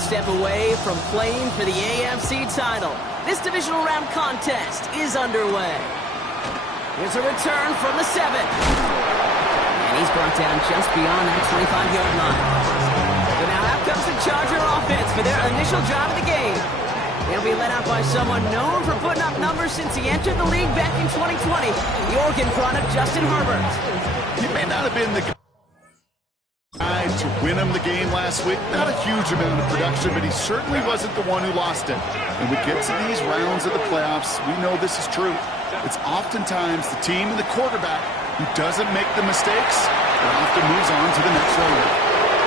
step away from playing for the AFC title. This divisional round contest is underway. Here's a return from the 7. And he's brought down just beyond that 25-yard line. So now out comes the Charger offense for their initial drive of the game. They'll be led out by someone known for putting up numbers since he entered the league back in 2020, the Oregon product, Justin Herbert. He may not have been the guy to win him the game last week. Not a huge amount of production, but he certainly wasn't the one who lost it. When we get to these rounds of the playoffs, we know this is true. It's oftentimes the team and the quarterback who doesn't make the mistakes and often moves on to the next round.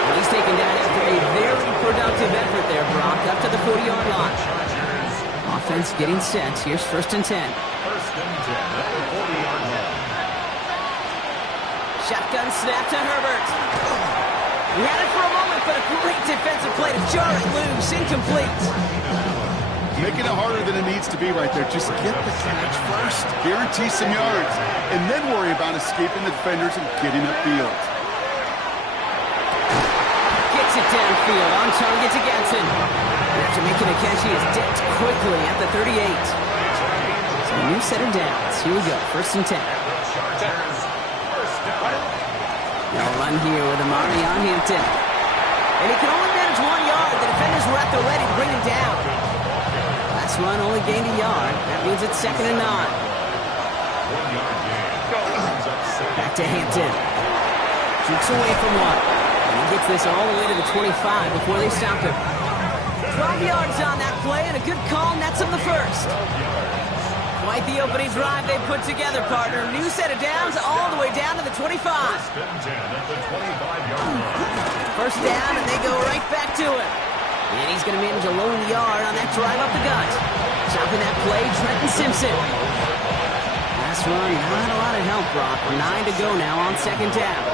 Well, he's taken down after a very productive effort there, Brock, up to the 40-yard line. Offense getting set. Here's 1st and 10. 1st and 10 at the 40-yard line. Shotgun snap to Herbert. He had it for a moment, but a great defensive play to jar it loose. Incomplete. Making it harder than it needs to be right there. Just get the catch first. Guarantee some yards. And then worry about escaping the defenders and getting upfield. Gets it downfield. On target to Gatson. After making a catch, he is dipped quickly at the 38. So a new set of downs. Here we go. 1st and 10. They'll run here with Amari on Hampton. And he can only manage 1 yard. The defenders were at the ready to bring him down. Last run only gained a yard. That means it's 2nd and 9. Back to Hampton. Jukes away from one. And he gets this all the way to the 25 before they stop him. 12 yards on that play, and a good call nets him the 1st. Quite the opening drive they put together, partner. New set of downs all the way down to the 25. 1st down, and they go right back to it. And he's going to manage a lone yard on that drive up the gut. Chopping that play, Trenton Simpson. Last run, not a lot of help, Brock. 9 to go now on 2nd down.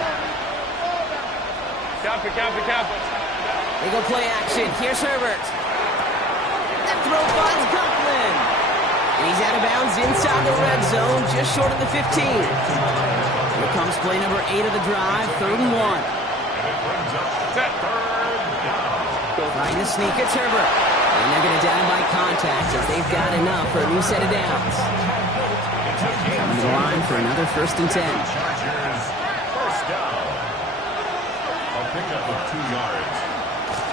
Count it. They go play action. Here's Herbert. That throw finds Conklin. And he's out of bounds inside the red zone, just short of the 15. Here comes play number 8 of the drive, 3rd and 1. Trying to sneak, it's Herbert. And they're going to down by contact as they've got enough for a new set of downs. Coming to the line for another 1st and 10. First down. A pickup of 2 yards.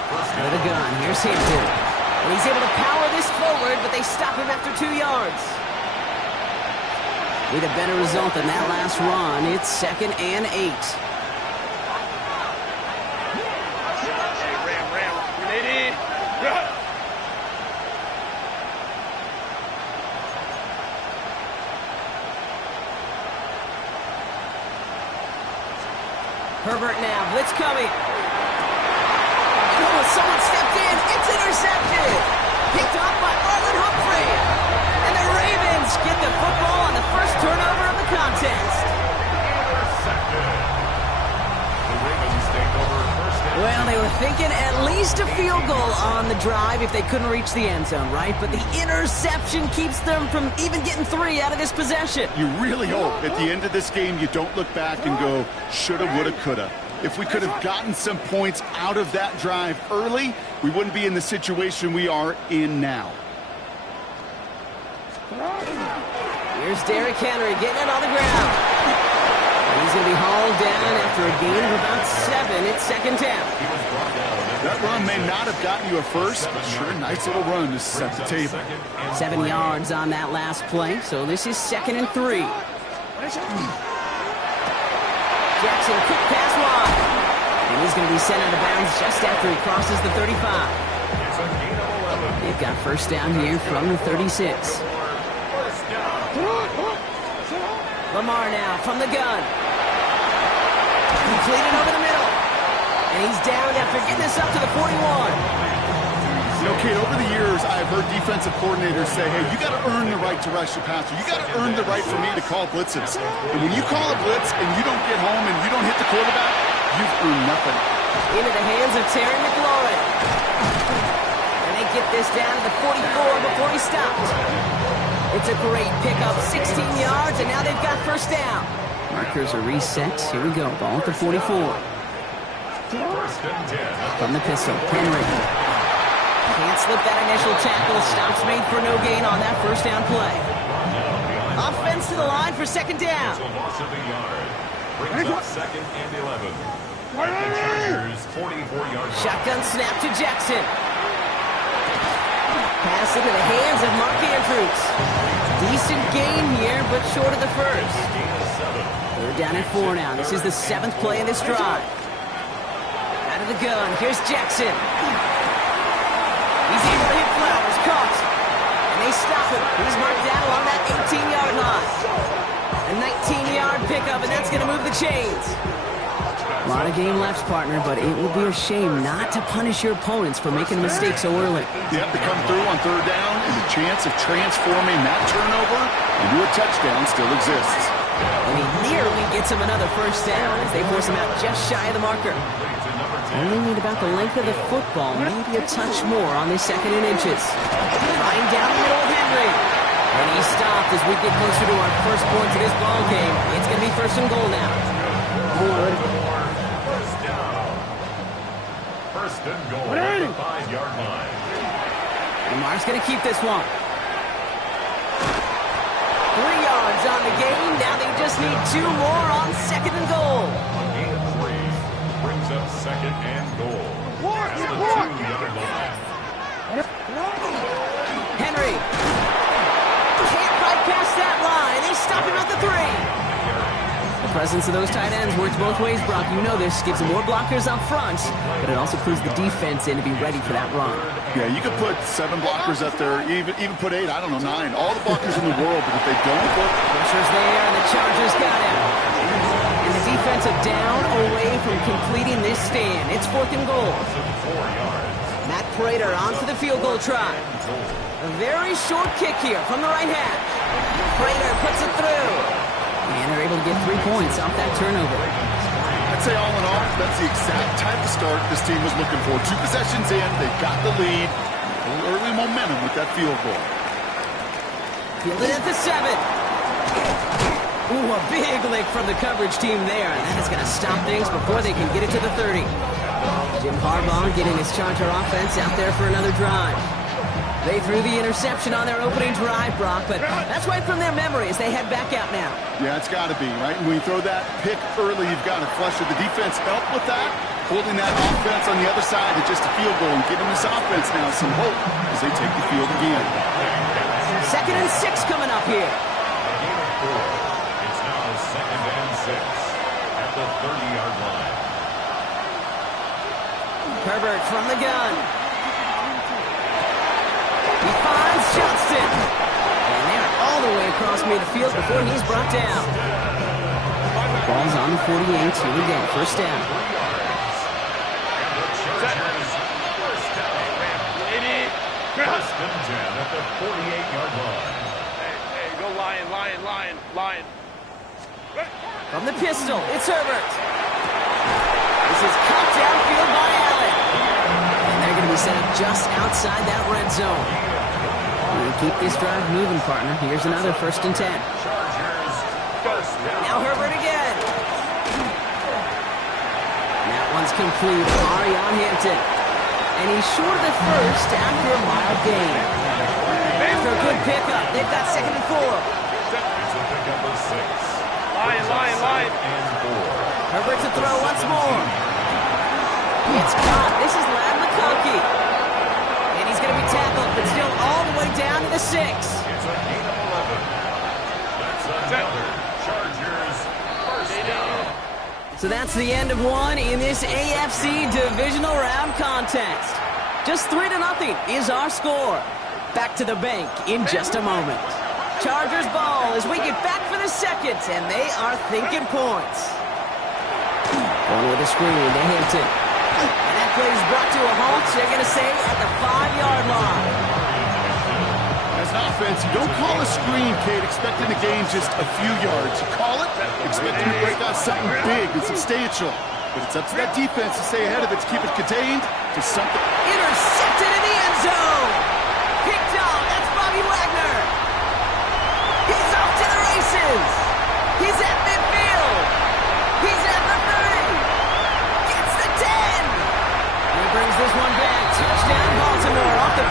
Out of the gun, here's Hampton. And he's able to power this forward, but they stop him after 2 yards. With a better result than that last run, it's 2nd and 8. Herbert now, blitz coming. Oh, someone stepped in. It's intercepted. Picked up by Marlon Humphrey. And the Ravens get the football on the first turnover of the contest. The Ravens take over 1st and 10. Well, they were thinking at least a field goal on the drive if they couldn't reach the end zone, right? But the interception keeps them from even getting 3 out of this possession. You really hope at the end of this game you don't look back and go, shoulda, woulda, coulda. If we could have gotten some points out of that drive early, we wouldn't be in the situation we are in now. Here's Derrick Henry getting it on the ground. And he's going to be hauled down after a gain of about 7. It's 2nd down. That run may not have gotten you a first, but sure, a nice little run to set the table. 7 yards on that last play, so this is 2nd and 3. Jackson, quick pass wide. And he's going to be sent out of bounds just after he crosses the 35. They've got 1st down here from the 36. Lamar now from the gun. Completed over the middle. And he's down after getting this up to the 41. You know, Kate, over the years, I've heard defensive coordinators say, hey, you got to earn the right to rush the passer. You got to earn the right for me to call blitzes. And when you call a blitz and you don't get home and you don't hit the quarterback, you've earned nothing. Into the hands of Terry McLaurin. And they get this down to the 44 before he stopped. It's a great pickup, 16 yards, and now they've got 1st down. Markers are reset. Here we go, ball at the 44. First and 10. From the pistol, Henry. Can't slip that initial tackle. Stops made for no gain on that first down play. Offense to the line for second down. So loss of a yard. Brings up second and 11. At the Chargers' 44-yard line. Shotgun snap to Jackson. Pass into the hands of Mark Andrews. Decent gain here, but short of the first. They're down at 4 now. This is the 7th play of this drive. Out of the gun, here's Jackson. He's able to hit Flowers, caught. And they stop him. He's marked down along that 18-yard line. A 19-yard pickup, and that's going to move the chains. A lot of game left, partner, but it will be a shame not to punish your opponents for making a mistake so early. You have to come through on third down, and the chance of transforming that turnover into a touchdown still exists. And he nearly gets him another first down as they force him out just shy of the marker. Only need about the length of the football, maybe a touch more on this 2nd and inches. Trying down the middle of Henry. And he stopped as we get closer to our first point to this ball game. It's going to be 1st and goal now. First down. 1st and goal at the 5-yard line. Lamar's going to keep this one. 3 yards on the game. Now they just need 2 more on 2nd and goal. A gain of 3 brings up 2nd and goal at the 2-yard line. Henry can't bypass that line. They stop him at the 3. The presence of those tight ends works both ways, Brock. You know this. Gives them more blockers up front, but it also clues the defense in to be ready for that run. Yeah, you could put 7 blockers up there, even put 8, I don't know, 9. All the blockers in the world, but if they don't look... Pressure's there, and the Chargers got him. And the defense are down away from completing this stand. It's 4th and goal. Matt Prater onto the field goal try. A very short kick here from the right hash. Prater puts it through. And they're able to get 3 points off that turnover. I'd say all in all, that's the exact type of start this team was looking for. 2 possessions in, they got the lead. A little early momentum with that field goal. Fielded at the 7. Ooh, a big lick from the coverage team there. And that is going to stop things before they can get it to the 30. Jim Harbaugh getting his Charger offense out there for another drive. They threw the interception on their opening drive, Brock, but that's right from their memory as they head back out now. Yeah, it's got to be, right? When you throw that pick early, you've got to flush it. The defense helped with that, holding that offense on the other side to just a field goal and giving this offense now some hope as they take the field again. 2nd and 6 coming up here. It's now 2nd and 6 at the 30-yard line. Herbert from the gun. He finds Johnston. And they're all the way across midfield before he's brought down. Ball's on the 48. Here we go. First down. First and 10 at the 48-yard line. Hey, go Lion. From the pistol, it's Herbert. This is cut downfield by Allen. And they're going to be set up just outside that red zone. We'll keep this drive moving, partner. Here's another 1st and 10. Now Herbert again. That one's complete. Arion Hampton. And he's short of the first after a mild gain. After a good pickup, they've got 2nd and 4. It's a pickup of 6. Lion. Herbert to throw once more. It's caught. This is Lam McConkey. And he's going to be tackled, but still all the way down to the 6. It's a gain of 11. That's another Chargers first down. So that's the end of one in this AFC Divisional Round contest. Just 3-0 is our score. Back to the bank in just a moment. Chargers ball as we get back for the 2nd, and they are thinking points. Going with a screen to Hampton. And that play is brought to a halt, they're going to say, at the 5-yard line. As an offense, you don't call a screen, Kate, expecting to gain just a few yards. You call it, expecting to break out something big and substantial. But it's up to that defense to stay ahead of it, to keep it contained to something. Intercepted in the end zone. Picked off. That's Bobby Wagner. He's off to the races. He's at midfield. He's at the 30. Gets the 10. And he brings this one back. Touchdown Baltimore off the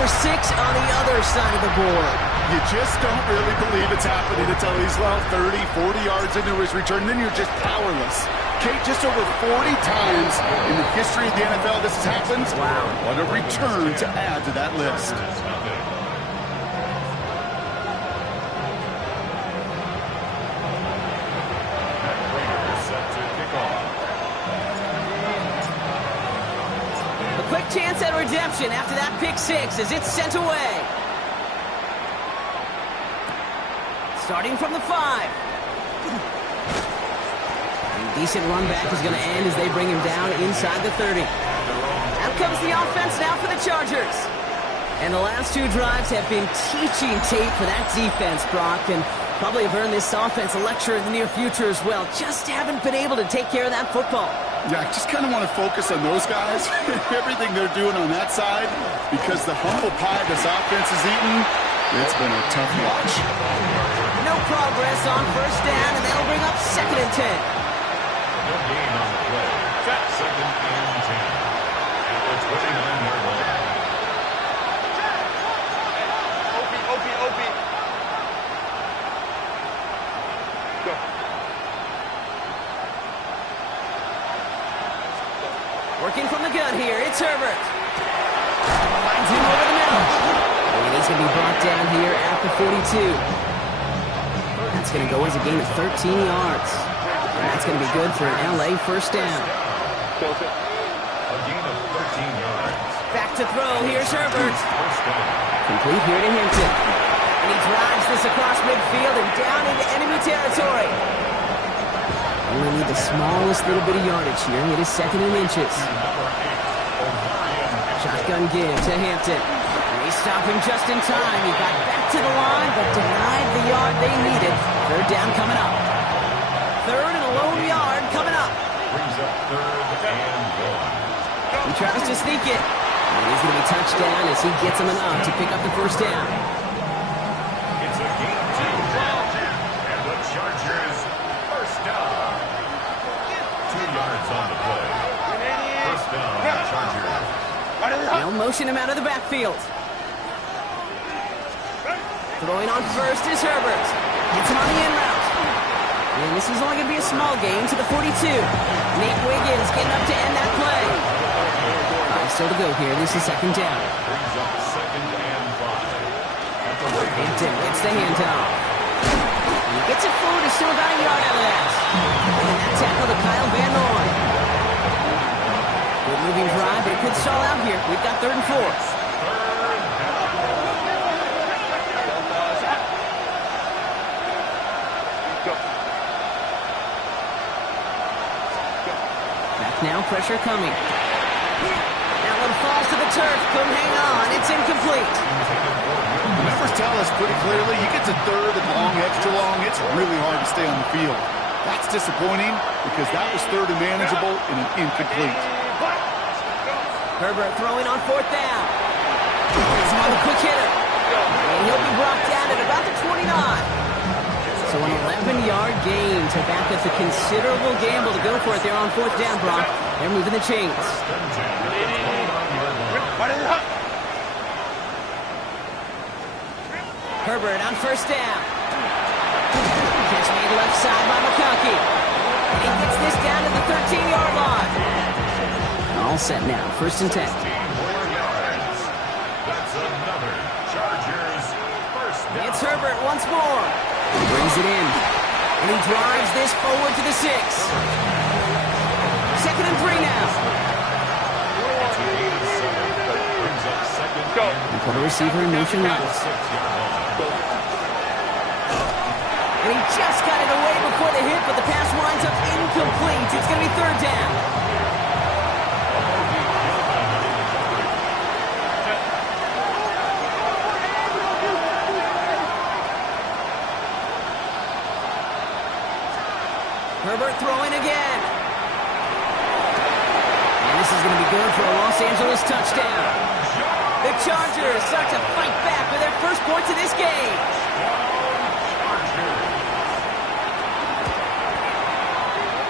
for 6 on the other side of the board. You just don't really believe it's happening until he's, 30, 40 yards into his return. Then you're just powerless. Kate, just over 40 times in the history of the NFL this has happened. Wow. What a return to add to that list. A quick chance at redemption after that pick 6 as it's sent away. Starting from the 5. A decent run back is going to end as they bring him down inside the 30. Out comes the offense now for the Chargers. And the last 2 drives have been teaching tape for that defense, Brock, and probably have earned this offense a lecture in the near future as well. Just haven't been able to take care of that football. Yeah, I just kind of want to focus on those guys, everything they're doing on that side, because the humble pie this offense has eaten, it's been a tough watch. No progress on first down, and that'll bring up 2nd and 10. No gain on the play. 2nd and 10. At the 29-yard line. Opie. Go. Working from the gun here, it's Herbert. Finds him over the middle. And he's going to be brought down here at the 42. That's going to go as a gain of 13 yards. And that's going to be good for an LA first down. A gain of 13 yards. Back to throw, here's Herbert. First down. Complete here to Hinton. And he drives this across midfield and down into enemy territory. Only need the smallest little bit of yardage here. It is 2nd and inches. Shotgun give to Hampton. They stop him just in time. He got back to the line, but denied the yard they needed. 3rd down coming up. 3rd and a lone yard coming up. Brings up 3rd and 1. He tries to sneak it. And he's going to be touched down as he gets him enough to pick up the first down. It's a gain of 2. And the Chargers first down. 2 yards on the play. First down, Chargers. They'll motion him out of the backfield. Throwing on first is Herbert. Gets him on the in route. And this is only going to be a small gain to the 42. Nate Wiggins getting up to end that play. 5 still to go here. This is 2nd down. Brings up 2nd and 5. Hampton gets the handoff. He gets it forward. It's still about a yard out of that. And that tackle to Kyle Van Noy. Good moving drive, but it could stall out here. We've got 3rd and 4. Now pressure coming. That one falls to the turf. Couldn't hang on. It's incomplete. The numbers tell us pretty clearly, you get to 3rd and long, extra long, it's really hard to stay on the field. That's disappointing because that was 3rd and manageable and an incomplete. Herbert throwing on 4th down. Gets him on the quick hitter. And he'll be brought down at about the 29. So an 11-yard gain to back up the considerable gamble to go for it there on 4th down, Brock. They're moving the chains. Herbert on first down. Catch made left side by McConkey. And he gets this down to the 13-yard line. All set now, 1st and 10. That's another Chargers first down. It's Herbert once more. He brings it in. And he drives this forward to the 6. 2nd and 3 now. It's a gain of 7. Brings up 2nd And put a receiver in motion right. 6-yard line. And he just got it away before the hit, but the pass winds up incomplete. It's going to be 3rd down. Herbert throwing again. And this is going to be good for a Los Angeles touchdown. The Chargers start to fight back with their first points of this game.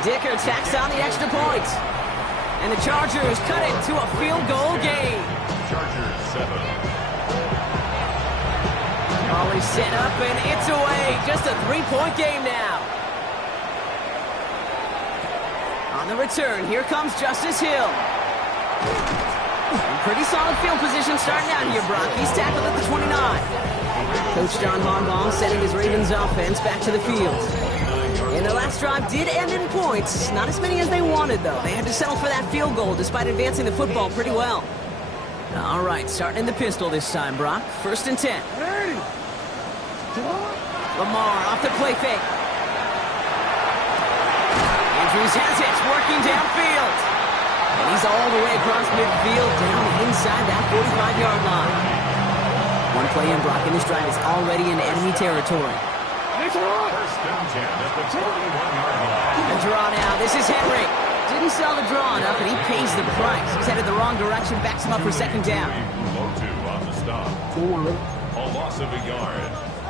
Dicker tacks on the extra point. And the Chargers cut it to a field goal game. Chargers 7, Set up and it's away. Just a 3-point game now. On the return, here comes Justice Hill. Pretty solid field position starting out here, Brock. He's tackled at the 29. Coach John Harbaugh sending his Ravens offense back to the field. And their last drive did end in points. Not as many as they wanted, though. They had to settle for that field goal despite advancing the football pretty well. All right, starting in the pistol this time, Brock. 1st and 10. Lamar off the play fake. Andrews has it, working downfield. And he's all the way across midfield, down inside that 45-yard line. One play in, Brock, in this drive is already in enemy territory. First and 10 at the 41-yard line. The draw now, this is Henry. Didn't sell the draw enough, and he pays the price. He's headed the wrong direction, backs him up for 2nd down. Low 2 on the stop. A loss of a yard.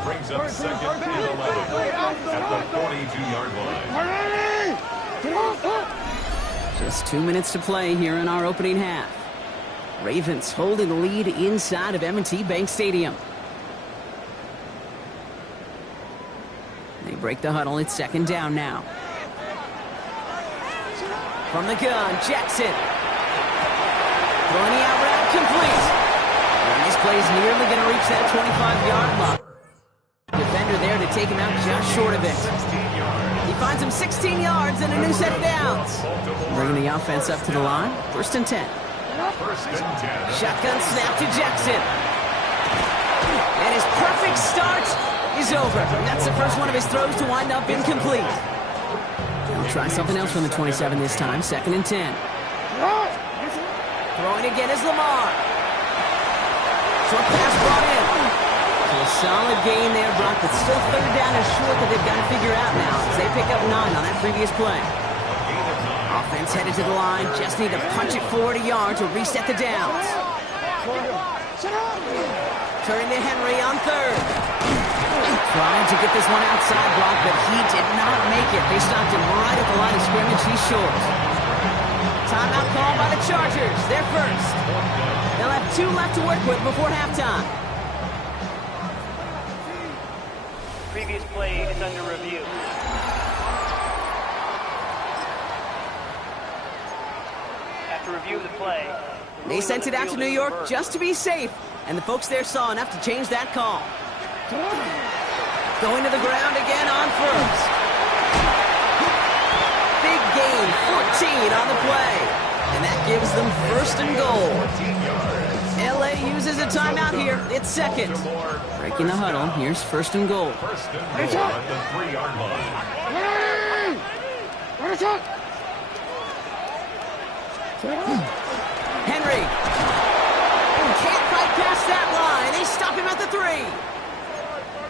Brings up 2nd and 11 at the 42-yard line. Just 2 minutes to play here in our opening half. Ravens holding the lead inside of M&T Bank Stadium. They break the huddle. It's 2nd down now. From the gun, Jackson. Throwing the out route complete. And this play is nearly going to reach that 25-yard line. Defender there to take him out just short of it. He finds him 16 yards and a new set of downs. Bringing the offense up to the line. 1st and 10. Shotgun snap to Jackson. And his perfect start is over. That's the first one of his throws to wind up incomplete. He'll try something else from the 27 this time. 2nd and 10. Throwing again is Lamar. Short pass brought in. So a solid gain there, Brock, but still 3rd down is short that they've got to figure out now as they pick up 9 on that previous play. Offense headed to the line. Just need to punch it 40 yards to reset the downs. Turning to Henry on 3rd. Trying to get this one outside, Brock, but he did not make it. They stopped him right at the line of scrimmage. He's short. Timeout call by the Chargers. They're first. They'll have 2 left to work with before halftime. Previous play is under review. After review of the play, they sent it out to New York just to be safe, and the folks there saw enough to change that call. Going to the ground again on 1st. Big gain, 14 on the play, and that gives them 1st and goal. LA uses a timeout here. It's 2nd. Breaking the huddle. Here's 1st and goal. 1st and goal at the 3-yard line. Henry. Can't fight past that line. They stop him at the 3.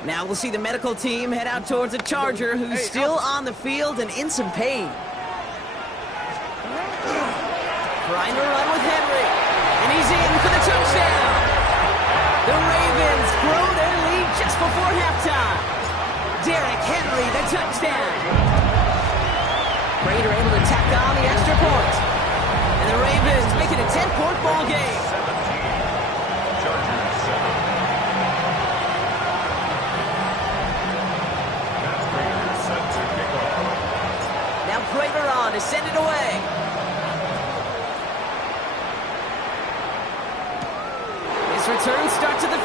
Now we'll see the medical team head out towards a Charger who's still on the field and in some pain. Trying to run with Henry. And he's in for the touchdown. The Ravens grow their lead just before halftime. Derrick Henry, the touchdown. Prater able to tack on the extra point. And the Ravens make it a 10-point ball game. 17. Chargers 7. Matt Prater set to kick off. Now Prater on to send it away. His return starts at the 5.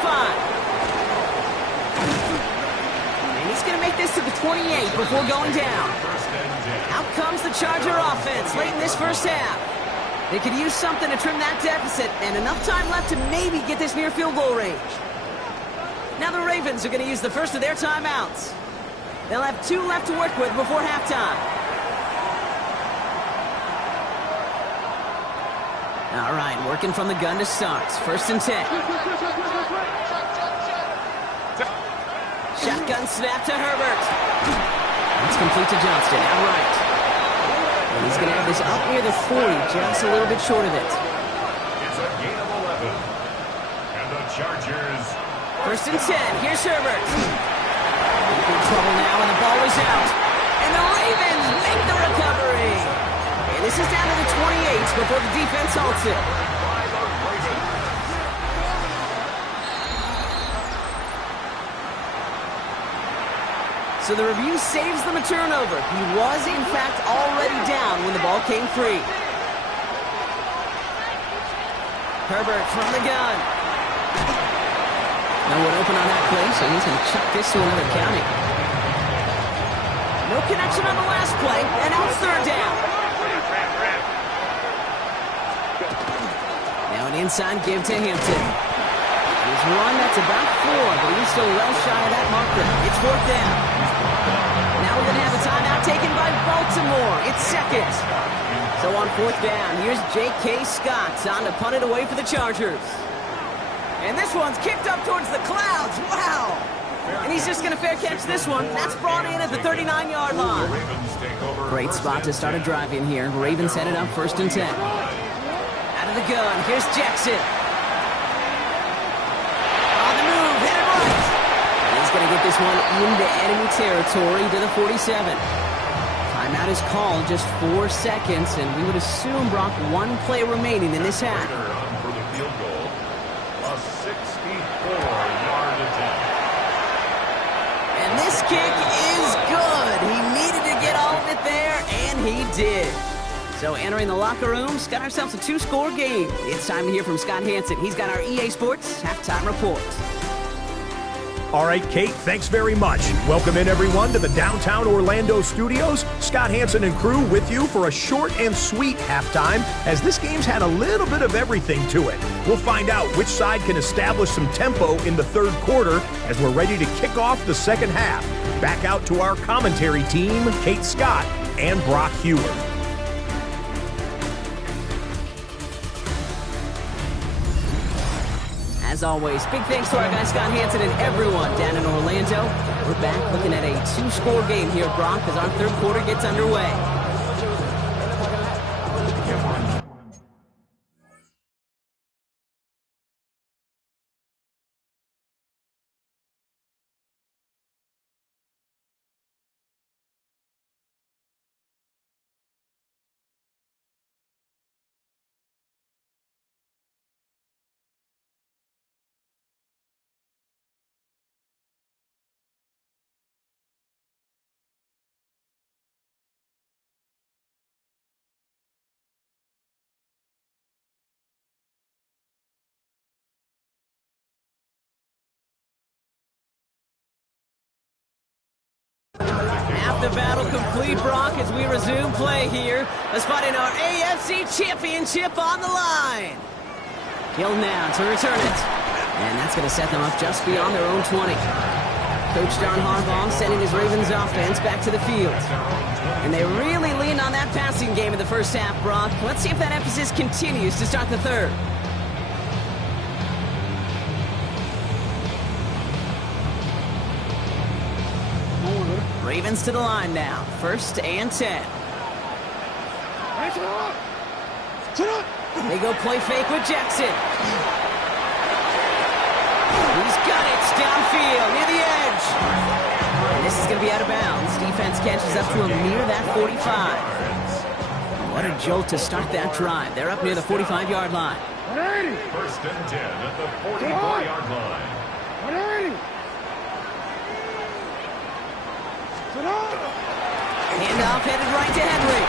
And he's going to make this to the 28 before going down. Out comes the Charger offense late in this first half. They could use something to trim that deficit, and enough time left to maybe get this near field goal range. Now the Ravens are going to use the first of their timeouts. They'll have 2 left to work with before halftime. All right, working from the gun to start. 1st and 10. Shotgun snap to Herbert. It's complete to Johnston, outright. And he's going to have this up near the 40, just a little bit short of it. It's a gain of 11. And the Chargers. 1st and 10, here's Herbert. In trouble now, and the ball is out. And the Ravens make the recovery. And this is down to the 28 before the defense halts it. So the review saves them a turnover. He was, in fact, already down when the ball came free. Herbert from the gun. No one open on that play, so he's going to chuck this to another county. No connection on the last play, and now it's third down. Now an inside give to Hampton. He's run, that's about 4, but he's still well shy of that marker. It's fourth down. Now we're going to have a timeout taken by Baltimore. It's second. So on fourth down, here's J.K. Scott on to punt it away for the Chargers. And this one's kicked up towards the clouds. Wow! And he's just going to fair catch this one. That's brought in at the 39-yard line. Great spot to start a drive in here. Ravens headed up 1st and 10. Out of the gun, here's Jackson. On the move, hit it right. He's going to get this one into enemy territory to the 47. Timeout is called, just 4 seconds, and we would assume, Brock, 1 play remaining in this half. For the field goal, a 64-yard attempt. And this kick is good. He needed to get all of it there, and he did. So entering the locker rooms, got ourselves a 2-score game. It's time to hear from Scott Hanson. He's got our EA Sports halftime report. All right, Kate, thanks very much. Welcome in, everyone, to the downtown Orlando studios. Scott Hanson and crew with you for a short and sweet halftime, as this game's had a little bit of everything to it. We'll find out which side can establish some tempo in the third quarter as we're ready to kick off the second half. Back out to our commentary team, Kate Scott and Brock Hewer. As always, big thanks to our guy Scott Hanson and everyone down in Orlando. We're back looking at a 2-score game here, Brock, as our third quarter gets underway. Half the battle complete, Brock, as we resume play here. A spot in our AFC Championship on the line. Hill now to return it. And that's going to set them up just beyond their own 20. Coach John Harbaugh sending his Ravens offense back to the field. And they really leaned on that passing game in the first half, Brock. Let's see if that emphasis continues to start the third. Ravens to the line now. 1st and 10. They go play fake with Jackson. He's got it downfield near the edge. And this is going to be out of bounds. Defense catches up to him near that 45. What a jolt to start that drive. They're up near the 45-yard line. 1st and 10 at the 44-yard line. Handoff headed right to Henry.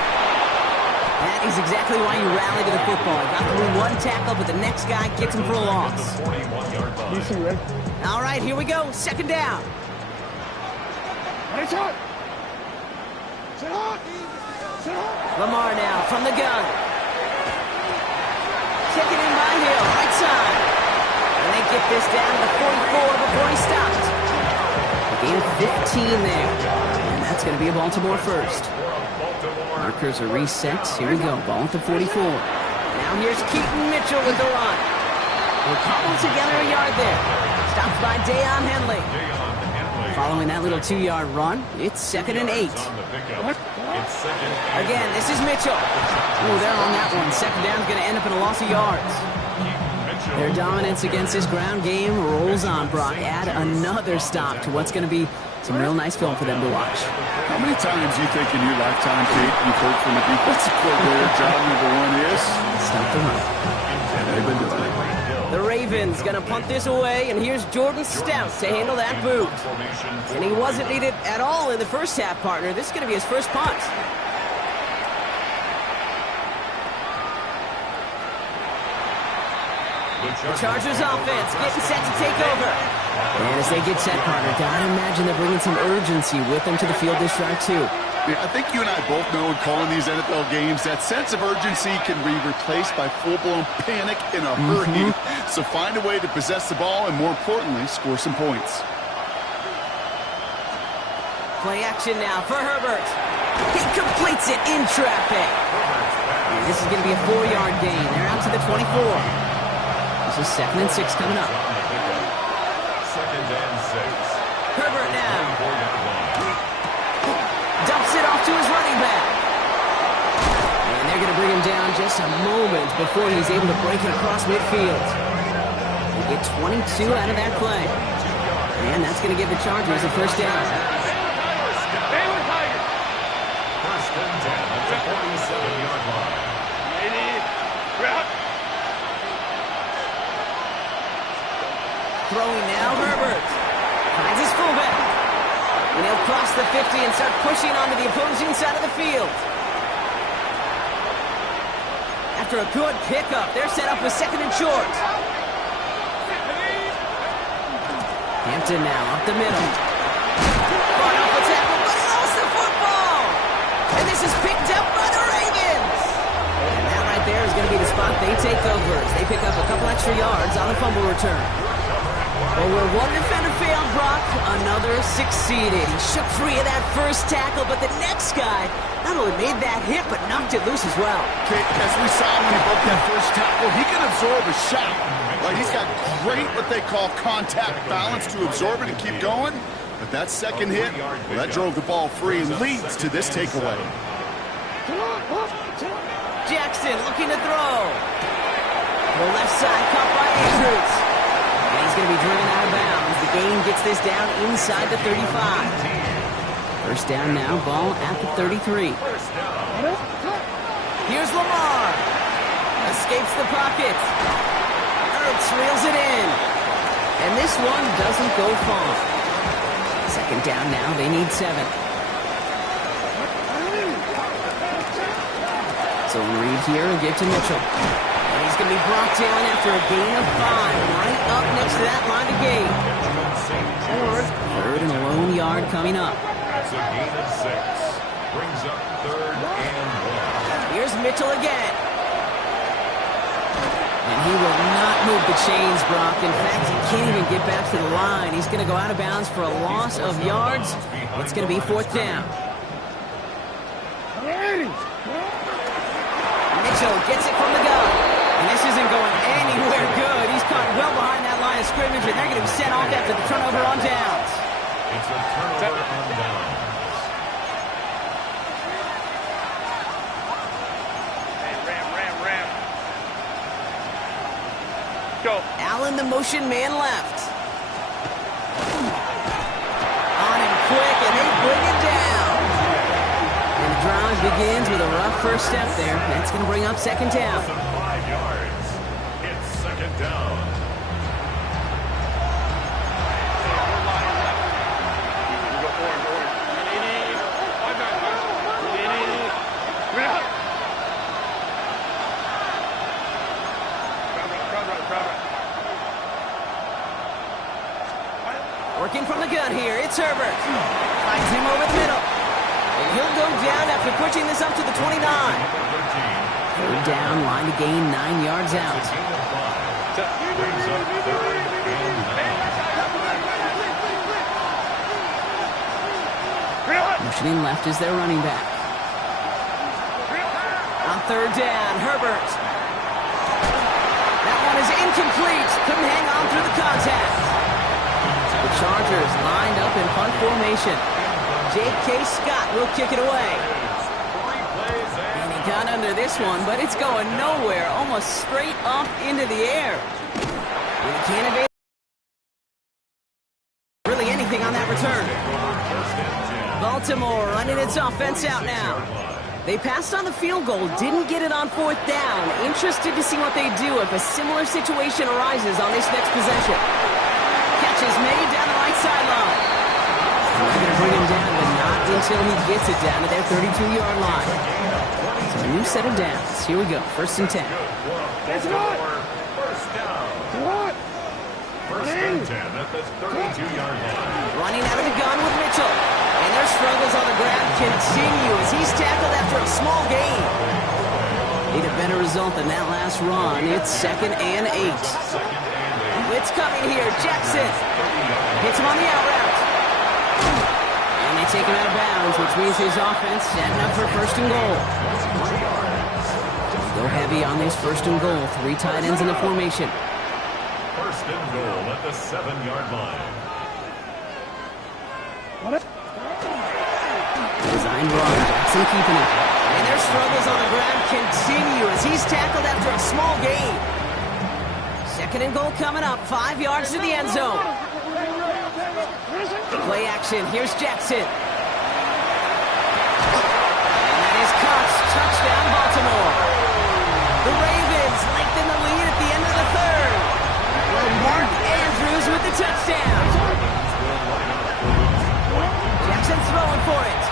That is exactly why you rally to the football. Got through 1 tackle, but the next guy gets him for a loss. All right, here we go. 2nd down. Lamar now from the gun. Taken in by Hill, right side. And they get this down to the 44 before he stopped. Gain of 15 there. And that's going to be a Baltimore first. Markers are reset. Here we go. Ball at the 44. Now here's Keaton Mitchell with the run. We're cobbled together a yard there. Stopped by Deion Henley. Following that little 2-yard run, it's 2nd and 8. Again, this is Mitchell. Ooh, they're on that one. 2nd down's going to end up in a loss of yards. Their dominance against this ground game rolls on, Brock. Add another stop to what's going to be some real nice film for them to watch. How many times do you think in your lifetime, Kate, you've heard from the defensive coordinator, job number 1 is? Stop the run. They've been doing it. The Ravens gonna punt this away, and here's Jordan Stout to handle that boot. And he wasn't needed at all in the first half, partner. This is gonna be his first punt. The Chargers offense getting set to take over. And as they get set, partner, gotta imagine they're bringing some urgency with them to the field this drive, too. Yeah, I think you and I both know in calling these NFL games that sense of urgency can be replaced by full-blown panic in a hurry. So find a way to possess the ball and, more importantly, score some points. Play action now for Herbert. He completes it in traffic. And this is going to be a 4-yard gain. They're out to the 24. This is 2nd and 6 coming up. 2nd and 6. Herbert now. Dumps it off to his running back. And they're going to bring him down just a moment before he's able to break it across midfield. They get 22 out of that play. And that's going to give the Chargers a first down. First and 10 at the 47-yard line. Throwing now, Herbert. Finds his fullback. And he'll cross the 50 and start pushing onto the opposing side of the field. After a good pickup, they're set up with 2nd and short. Hampton now up the middle. Brought off a tackle, but he lost the football. And this is picked up by the Ravens. And that right there is going to be the spot they take over as they pick up a couple extra yards on a fumble return. Well, where one defender failed, Brock, another succeeded. He shook free of that first tackle, but the next guy not only made that hit, but knocked it loose as well. Okay, as we saw when he broke that first tackle, he can absorb a shot. Like, he's got great, what they call contact balance to absorb it and keep going. But that second hit, well, that drove the ball free and leads to this takeaway. Jackson looking to throw. The left side caught by Andrews. And he's going to be driven out of bounds. The gain gets this down inside the 35. First down now, ball at the 33. Here's Lamar. Escapes the pocket. Ertz reels it in. And this one doesn't go far. Second down now, they need 7. So Reed here will give to Mitchell. And he's going to be brought down after a gain of 5, right up next to that line of gain. 3rd and a lone yard coming up. That's a gain of 6. Brings up 3rd and 1. Here's Mitchell again. And he will not move the chains, Brock. In fact, he can't even get back to the line. He's going to go out of bounds for a loss of yards. It's going to be 4th down. Mitchell gets it from the gun. And this isn't going anywhere good. He's caught well behind that line of scrimmage, and they're going to be sent off after the turnover on downs. It's a turnover on downs. Ram. Go. Allen, the motion man left. On him quick, and they bring it down. And the drive begins with a rough first step there. That's going to bring up 2nd down. 5 yards. It's 2nd down. Working from the gun here, it's Herbert. Finds him over the middle. And he'll go down after pushing this up to the 29. 3rd down, line to gain 9 yards out. Brings up 3rd and 9. Motioning left is their running back. On 3rd down, Herbert. That one is incomplete. Couldn't hang on through the contact. The Chargers lined up in punt formation. J.K. Scott will kick it away. And he got under this one, but it's going nowhere, almost straight up into the air. And he can't evade really anything on that return. Baltimore running its offense out now. They passed on the field goal, didn't get it on 4th down. Interested to see what they do if a similar situation arises on this next possession. Catch is made down the right sideline. They're going to bring him down, but not until he gets it down to their 32-yard line. So a new set of downs. Here we go, 1st and 10. First down. First and 10 at the 32-yard line. Running out of the gun with Mitchell. And their struggles on the ground continue as he's tackled after a small gain. Need a better result than that last run. It's 2nd and 8. Blitz coming here. Jackson hits him on the out route. And they take him out of bounds, which means his offense setting up for 1st and goal. Go heavy on this 1st and goal. 3 tight ends in the formation. 1st and goal at the 7-yard line. Design run. Jackson keeping it. And their struggles on the ground continue as he's tackled after a small gain. 2nd and goal coming up. 5 yards to the end zone. Play action. Here's Jackson. And that is Cox. Touchdown, Baltimore. The Ravens lengthen the lead at the end of the 3rd. Mark Andrews with the touchdown. Jackson throwing for it.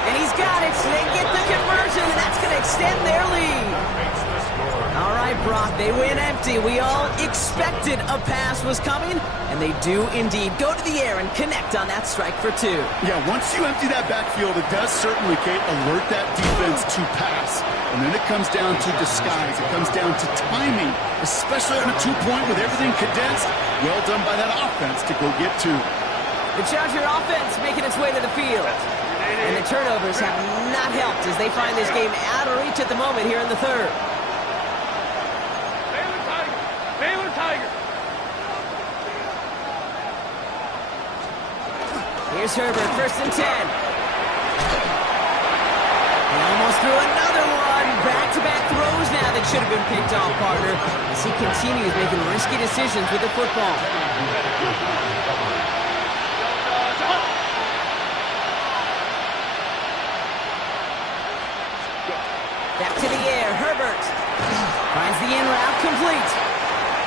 And he's got it, so they get the conversion, and that's going to extend their lead. All right, Brock, they win empty. We all expected a pass was coming, and they do indeed go to the air and connect on that strike for 2. Yeah, once you empty that backfield, it does certainly, Kate, alert that defense to pass. And then it comes down to disguise. It comes down to timing, especially on a 2-point with everything condensed. Well done by that offense to go get 2. The Charger offense making its way to the field. And the turnovers have not helped as they find this game out of reach at the moment here in the 3rd. Baylor Tiger. Here's Herbert, 1st and 10. He almost threw another one. Back-to-back throws now that should have been picked off, partner, as he continues making risky decisions with the football. Back to the air, Herbert finds the in route complete.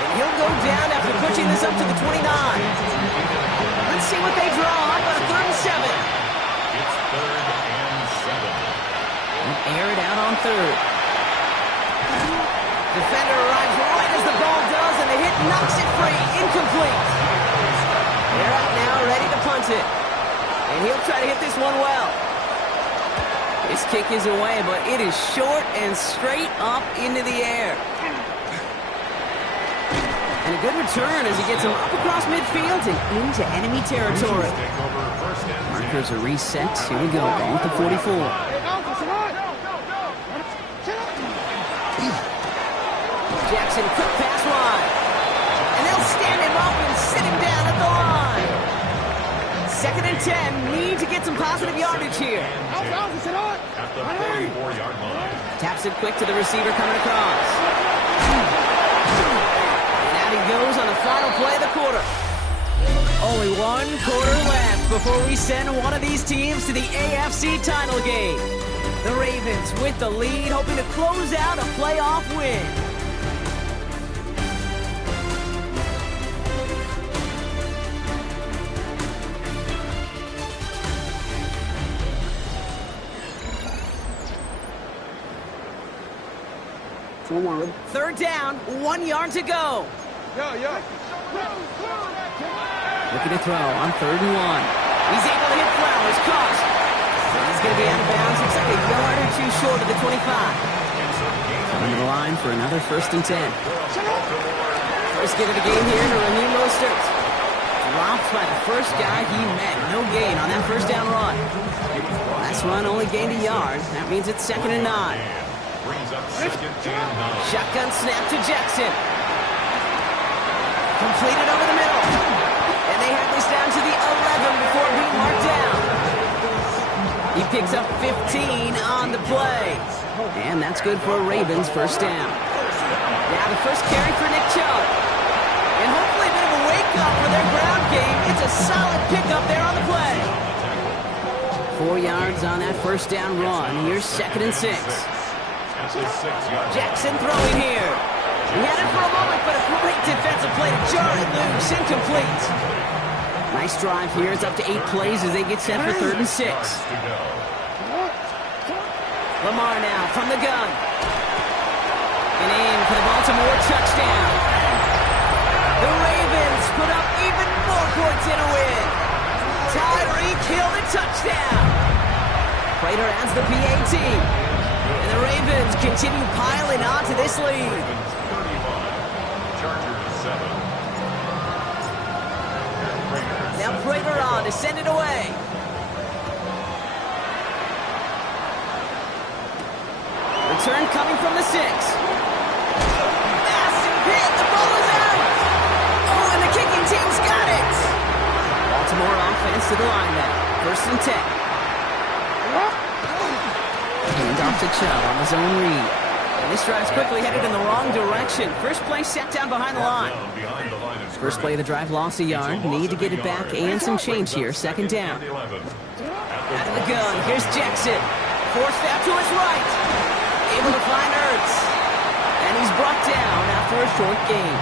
And he'll go down after pushing this up to the 29. Let's see what they draw up on a 3rd and 7. It's 3rd and 7. And air it out on 3rd. Defender arrives right as the ball does, and the hit knocks it free. Incomplete. They're out now, ready to punt it. And he'll try to hit this one well. This kick is away, but it is short and straight up into the air. And a good return as he gets him up across midfield and into enemy territory. Markers are reset. Here we go. Ball with the 44. Jackson, quick pass wide. And they'll stand him up and sit him down at the line. 2nd and 10. Need to get some positive yardage here. At the 44-yard line. Taps it quick to the receiver coming across. And out he goes on the final play of the quarter. Only 1 quarter left before we send one of these teams to the AFC title game. The Ravens with the lead, hoping to close out a playoff win. Forward. 3rd down, 1 yard to go. Looking to throw on 3rd and 1. He's able to hit Flowers, caught. He's going to be out of bounds. Looks like a yard or 2 short of the 25. Coming to the line for another 1st and 10. First get of the game here to Raheem Mostert. Dropped by the first guy he met. No gain on that 1st down run. Last run only gained a yard. That means it's 2nd and 9. Brings up 2nd and 9. Shotgun snap to Jackson. Completed over the middle. And they have this down to the 11 before being marked down. He picks up 15 on the play. And that's good for a Ravens 1st down. Now the first carry for Nick Chubb. And hopefully a bit of a wake-up for their ground game. It's a solid pickup there on the play. 4 yards on that first down run. Here's 2nd and 6. Jackson throwing here. He had it for a moment, but a great defensive play to jar it loose. Incomplete. Nice drive here. It's up to 8 plays as they get set for 3rd and 6. Lamar now from the gun. And in for the Baltimore touchdown. The Ravens put up even more points in a win. Tyreek Hill the touchdown. Prater adds the PAT. And the Ravens continue piling on to this lead. Now Prater on to send it away. Return coming from the 6. Massive hit. The ball is out. Oh, and the kicking team's got it. Baltimore offense to the line now. 1st and 10. Hand off to Chubb on his own read. And this drive's quickly headed in the wrong direction. First play set down behind the line. First play of the drive lost a yard. Need to get it back and some change here. 2nd down. Out of the gun. Here's Jackson. Forced out to his right. Able to find Ertz. And he's brought down after a short gain.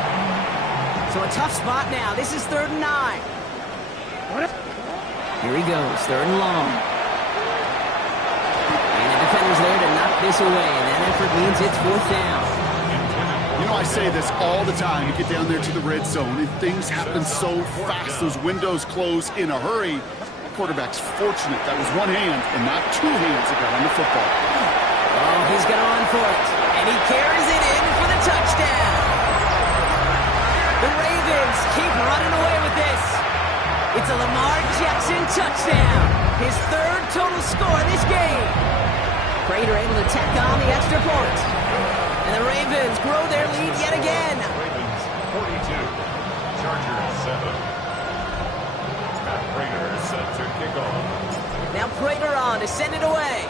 So a tough spot now. This is 3rd and 9. Here he goes. 3rd and long. And the defender's there to knock this away. And that effort means it's 4th down. You know, I say this all the time. You get down there to the red zone, and things happen so fast. Those windows close in a hurry. The quarterback's fortunate. That was one hand and not 2 hands that got on the football. Oh, he's going to run for it. And he carries it in for the touchdown. The Ravens keep running away with this. It's a Lamar Jackson touchdown. His 3rd total score this game. Prater able to tack on the extra point. And the Ravens grow their lead yet again. Ravens 42, Chargers 7. Matt Prater set to kick off. Now Prater on to send it away.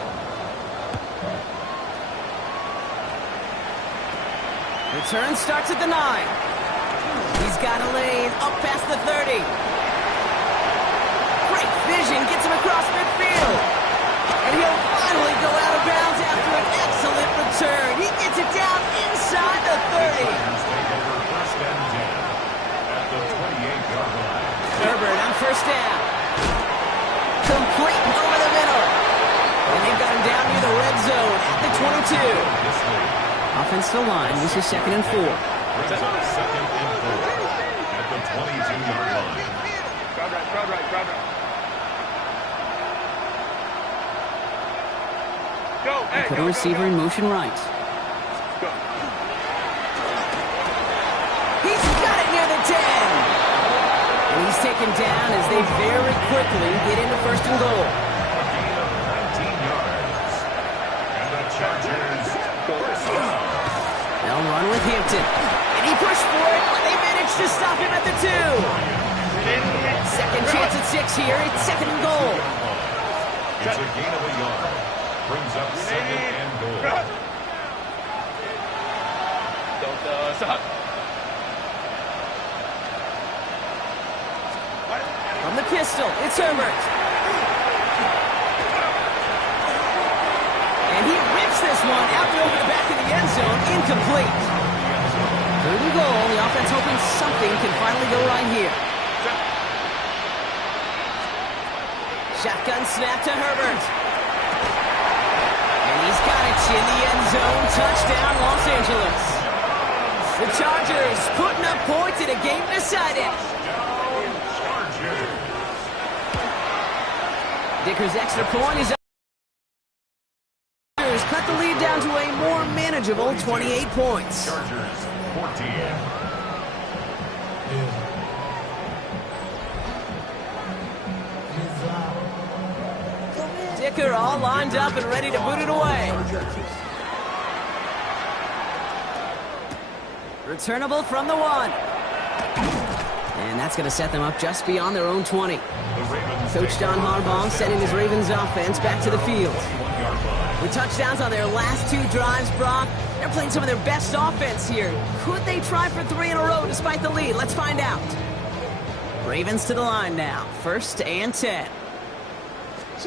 Return starts at the 9. He's got a lane up past the 30. Great vision gets him across midfield. And he'll finally go out of bounds after an excellent return. He gets it down inside the 30. First and 10 at the 28-yard line. Herbert on 1st down. Complete over the middle. And they've got him down near the red zone at the 22. Offense to the line. This is 2nd and 4. Brings up 2nd and 4 at the 22-yard line. Crowd right. Go, hey, Put a receiver in motion right. Go. He's got it near the 10. And he's taken down as they very quickly get into 1st and goal. A gain of 19 yards. And the Chargers first down. They'll run with Hampton. And he pushed for it, but they managed to stop him at the 2. 2nd chance at 6 here. It's 2nd and goal. It's a gain of a yard. Brings up 2nd and goal. Don't stop. From the pistol, it's Herbert. And he rips this one out over the back of the end zone. Incomplete. 3rd and goal. The offense hoping something can finally go right here. Shotgun snap to Herbert. And he's got it in the end zone. Touchdown, Los Angeles. The Chargers putting up points in a game decided. Dicker's extra point is up. Cut the lead down to a more manageable 28 points. Chargers 14. Dicker all lined up and ready to boot it away. Returnable from the 1. And that's going to set them up just beyond their own 20. Coach John Harbaugh sending his Ravens offense back to the field. With touchdowns on their last 2 drives, Brock, they're playing some of their best offense here. Could they try for 3 in a row despite the lead? Let's find out. Ravens to the line now. 1st and 10.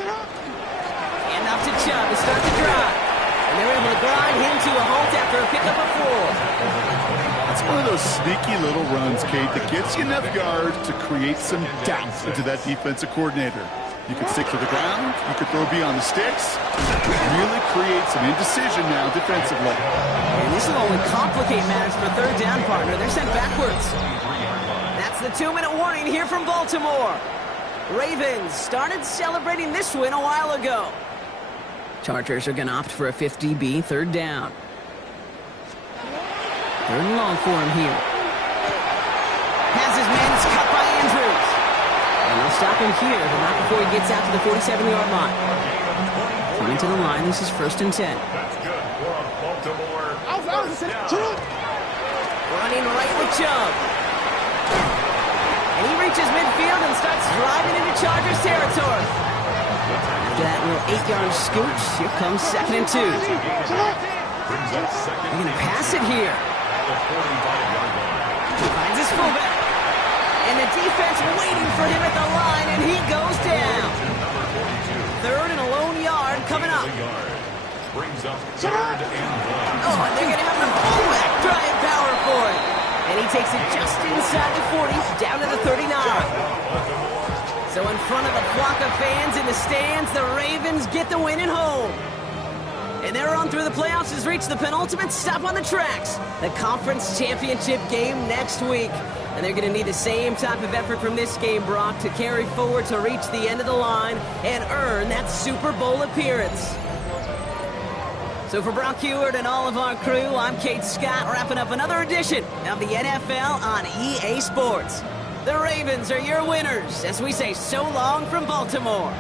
And up to Chubb to start the drive. And they're able to grind him to a halt after a pickup of 4. That's one of those sneaky little runs, Kate, that gets you enough yards to create some doubt into that defensive coordinator. You could stick to the ground. You could throw beyond the sticks. Really create some indecision now defensively. And this will only complicate matters for third down, partner. They're sent backwards. That's the 2-minute warning here from Baltimore. Ravens started celebrating this win a while ago. Chargers are going to opt for a 50B third down. Third and long for him here. Has his man cut by Andrews. And they'll stop him here, but not before he gets out to the 47-yard line. Coming to the line, this is 1st and 10. That's good for a Baltimore. Running right with Chubb. And he reaches midfield and starts driving into Chargers territory. After that little 8-yard scooch, here comes 2nd and 2. They're going to pass it here. He finds his fullback. And the defense waiting for him at the line, and he goes down. 3rd and a lone yard coming up. Brings up 3rd and 1. Oh, and they're going to have the fullback drive power for it. And he takes it just inside the 40, down to the 39. So in front of a flock of fans in the stands, the Ravens get the win at home. And their run through the playoffs has reached the penultimate stop on the tracks. The conference championship game next week. And they're going to need the same type of effort from this game, Brock, to carry forward to reach the end of the line and earn that Super Bowl appearance. So for Brock Heward and all of our crew, I'm Kate Scott, wrapping up another edition of the NFL on EA Sports. The Ravens are your winners as we say so long from Baltimore.